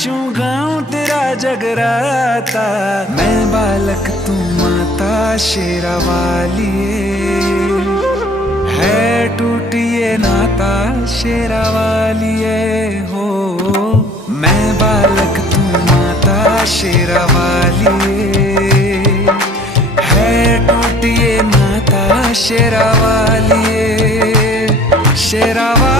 नाचूं गाऊं तेरा जगराता, मैं बालक तू माता शेरा वालिए, है टूटिए नाता शेरा वालिए हो। मैं बालक तू माता शेरा वालिए, है टूटिए नाता शेरा वालिए, शेरा वालिए।